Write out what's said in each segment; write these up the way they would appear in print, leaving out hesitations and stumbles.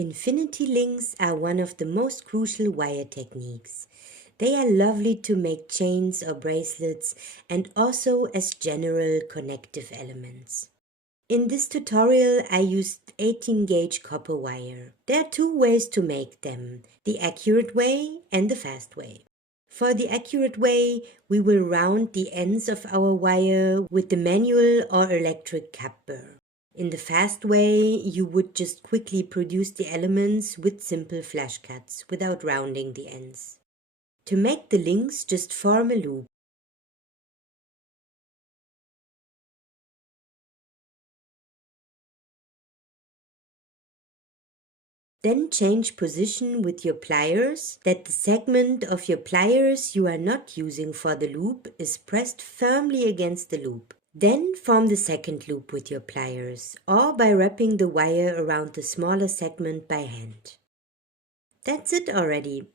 Infinity links are one of the most crucial wire techniques. They are lovely to make chains or bracelets and also as general connective elements. In this tutorial I used 18 gauge copper wire. There are two ways to make them, the accurate way and the fast way. For the accurate way, we will round the ends of our wire with the manual or electric cap burr. In the fast way, you would just quickly produce the elements with simple flash cuts without rounding the ends. To make the links, just form a loop. Then change position with your pliers that the segment of your pliers you are not using for the loop is pressed firmly against the loop. Then form the second loop with your pliers or by wrapping the wire around the smaller segment by hand. That's it already.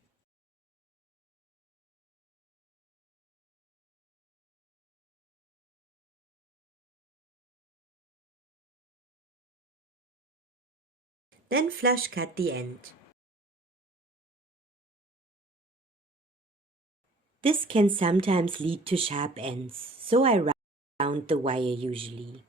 Then flush cut the end. This can sometimes lead to sharp ends, so I round the wire usually.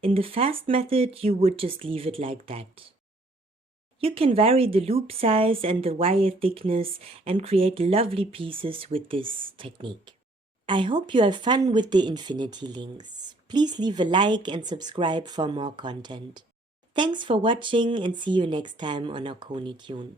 In the fast method, you would just leave it like that. You can vary the loop size and the wire thickness and create lovely pieces with this technique. I hope you have fun with the infinity links. Please leave a like and subscribe for more content. Thanks for watching and see you next time on our Tune.